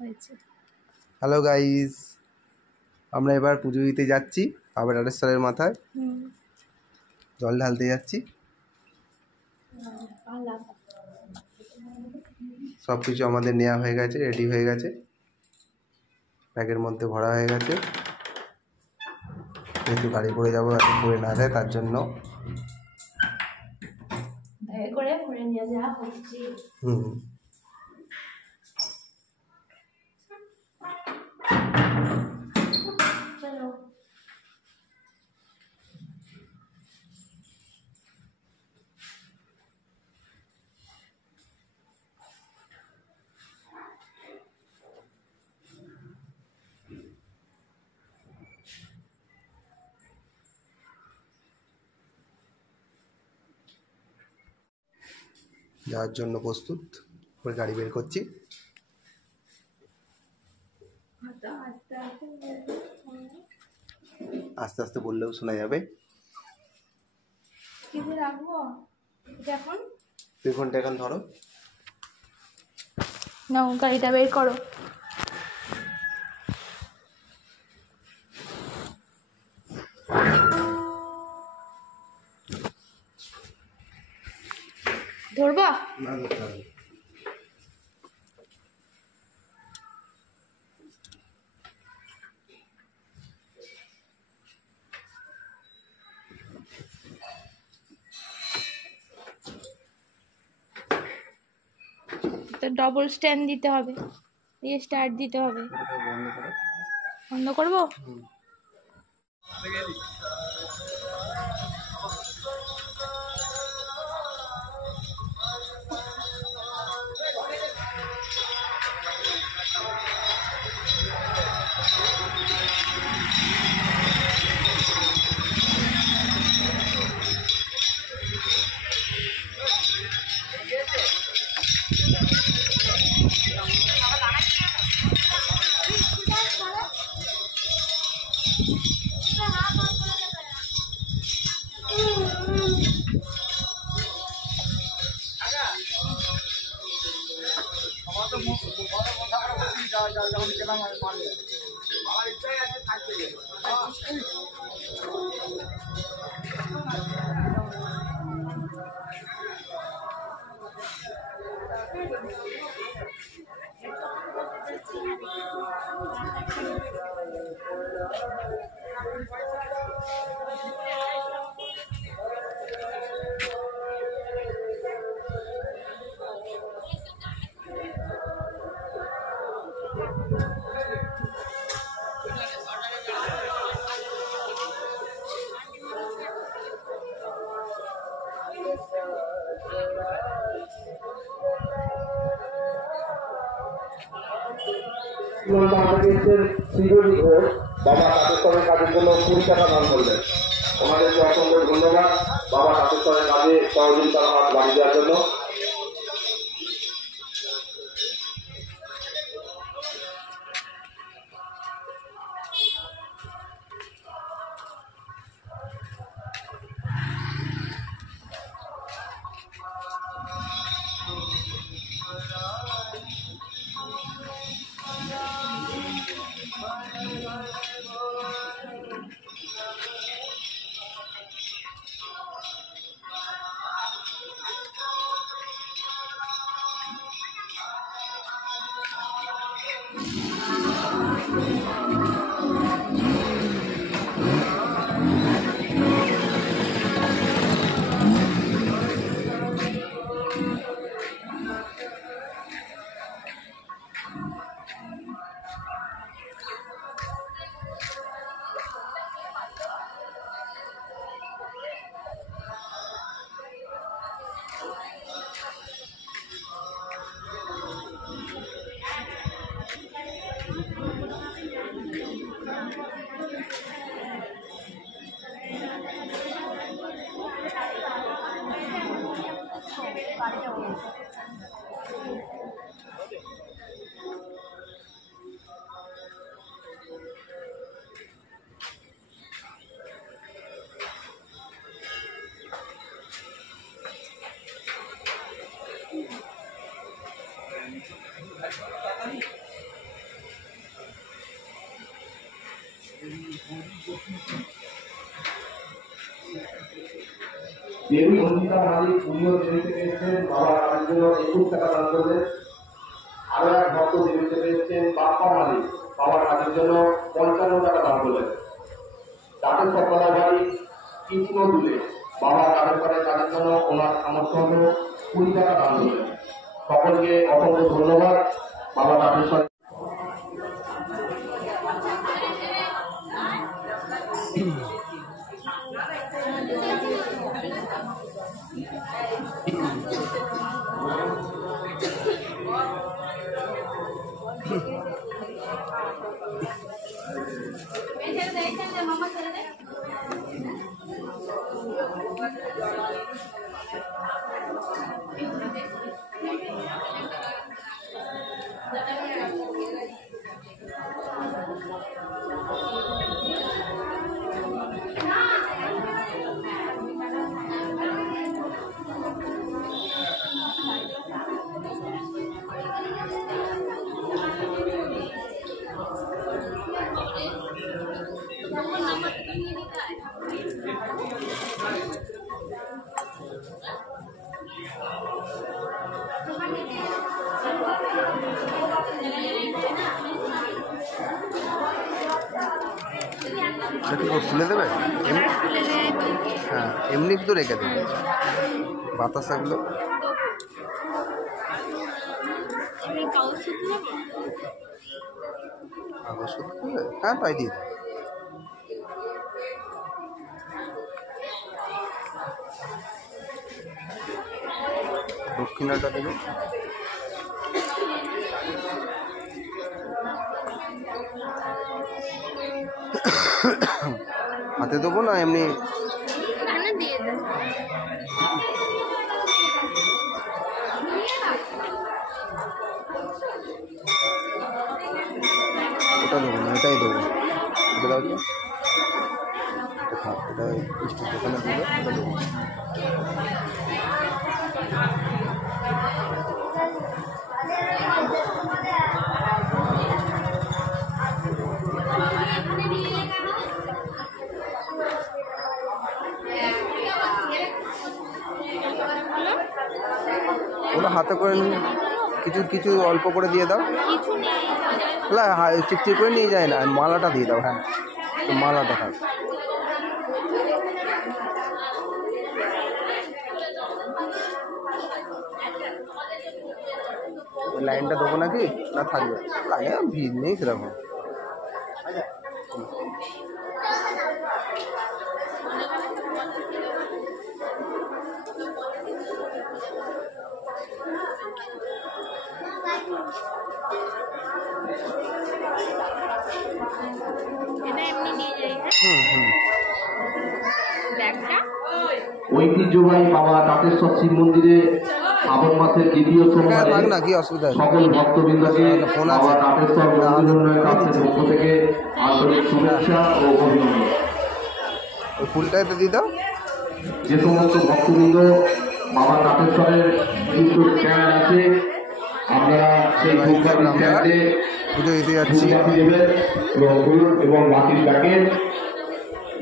হয়েছে। Hello guys, আমরা এবার পুজো দিতে যাচ্ছি আবার আড়েশ্বরের মাথায়। জল ঢালতে যাচ্ছি। সব কিছু আমাদের নেওয়া হয়ে গেছে, রেডি হয়ে গেছে, ব্যাগের মধ্যে ভরা হয়ে গেছে। যেহেতু গাড়ি করে যাবো, এত পরে না যায়, তার জন্য যাওয়ার জন্য প্রস্তুত করে গাড়ি বের করছি। আস্তে আস্তে বললেও শোনা যাবে। তুই ফোনটা এখন ধরো, নাও গাড়িটা বের করো। ধরবা না ধরতে হবে। তো ডবল স্ট্যান্ড দিতে হবে, দিয়ে স্টার্ট দিতে হবে। বন্ধ করবো? বাবা তাদের কাজের জন্য 20 টাকা দান করলেন। ওনাদেরকে অসংখ্য ধন্যবাদ বাবা তাদের কাজে সহযোগিতা বাড়ি দেওয়ার জন্য। দেবী অঙ্কিতা মালিক উনিও দেবী থেকে এসেছেন, বাবা তাদের জন্য 21 টাকা দান করলেন। আরো এক ভক্ত দেবী থেকে এসেছেন বাপ্পা মালিক, বাবা তাদের জন্য 55 টাকা দান করলেন। তাদের সপ্তাহ বাড়ি কৃষ্ণ দুলে, বাবা তাদের করে তাদের জন্য ওনার সামর্থ্য মতো 20 টাকা দান করলেন। সকলকে অসংখ্য ধন্যবাদ। বাবা তাদের সাথে খুলে দেবে? হ্যাঁ, এমনি তো রেখে দেবে বাতাসাগুলো। হ্যাঁ, তাই দিয়ে দেবে। দক্ষিণাটা দেবে। হাতে দেবো না এমনি? ওটা দেবো না, এটাই দেবো। এটা দাও তো। হ্যাঁ, এটা মিষ্টির দোকানে দেবে, এটা দেবো। ওটা হাতে করে নিয়ে কিছু কিছু অল্প করে দিয়ে দাও। না, চিকচিক করে নিয়ে যায় না, মালাটা দিয়ে দাও। হ্যাঁ, তো মালাটা খাও। লাইনটা দেবো নাকি না থাকবে? লাগে, ভিড় নেই সেরকম। ঐতিহ্যবাহী বাবা তাতেশ্বর শিব মন্দিরে শ্রাবণ মাসের দ্বিতীয় সোমবারে সকল ভক্তবৃন্দকে বাবা তাতেশ্বর মন্দির উন্নয়ন ট্রাস্টের পক্ষ থেকে আন্তরিক শুভেচ্ছা ও অভিনন্দন। ফুলটা এতে দিয়ে দাও। যে সমস্ত ভক্তবৃন্দ বাবা তাতেশ্বরের কিছু স্ট্যান্ড আছে, আপনারা সেই স্ট্যান্ডে পুজো দিতে যাচ্ছি। দেবেন এবং হলুদ এবং বাতির প্যাকেট,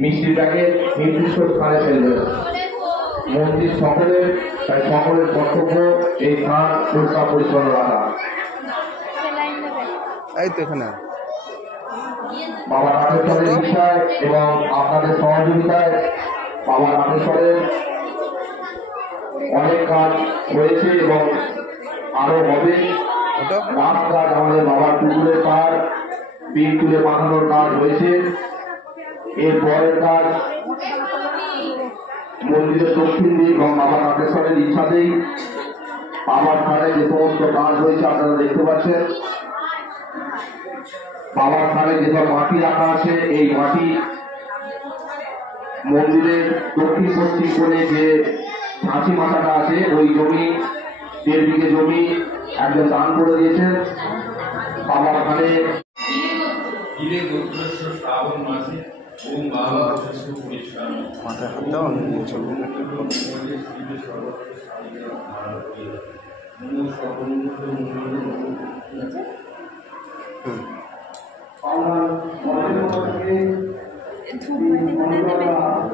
মিষ্টির প্যাকেট নির্দিষ্ট স্থানে ফেলবেন। মন্দির সকলের কর্তব্য এই স্থান পরিষ্কার পরিচ্ছন্ন রাখা। এই তো এখানে বাবা রামেশ্বরের ইচ্ছায় এবং আপনাদের সহযোগিতায় বাবা রামেশ্বরের অনেক কাজ হয়েছে এবং আরো হবে। রাত কাজ আমাদের বাবার পুকুরের পার পিন তুলে বাঁধানোর কাজ হয়েছে। এর পরের কাজ মন্দিরের দক্ষিণ দিক এবং বাবা রামেশ্বরের ইচ্ছাতেই বাবার স্থানে যে সমস্ত কাজ হয়েছে আপনারা দেখতে পাচ্ছেন। বাবার স্থানে যেসব মাটি রাখা আছে, এই মাটি মন্দিরের দক্ষিণ পশ্চিম কোণে যে ঝাঁচি মাথাটা আছে, ওই জমি 1.5 বিঘে জমি একজন দান করে দিয়েছেন। বাবার স্থানে শ্রাবণ মাসে ওম বাবা পরিষ্কার মাথায় হাত দাও।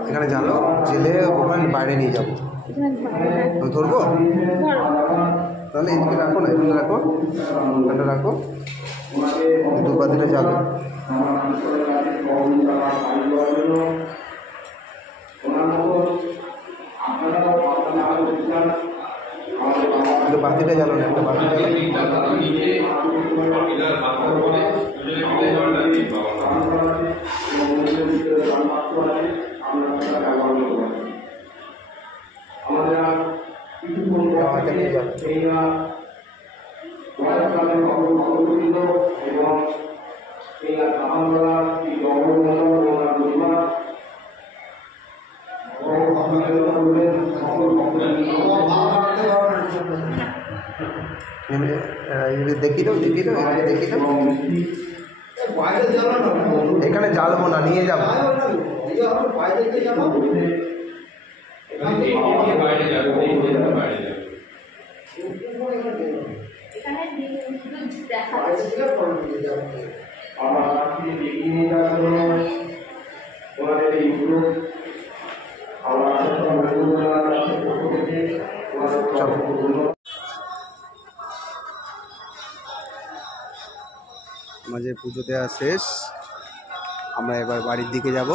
এখানে জানো জেলে ওখানে বাইরে নিয়ে যাবো। আমি ধরবো তাহলে এদিকে রাখো না, এদিকে রাখো, এখানটা রাখো, ধূপবাতিটা জ্বালো। বাতিটা জ্বালো না, একটা বাতি জ্বালো। দেখি দাও, দেখি দাও, দেখি দাও। এখানে জ্বালবো না, নিয়ে যাবো। বাইরে যাবে, বাইরে যাবে। মাঝে পুজো দেওয়া শেষ, আমরা এবার বাড়ির দিকে যাব।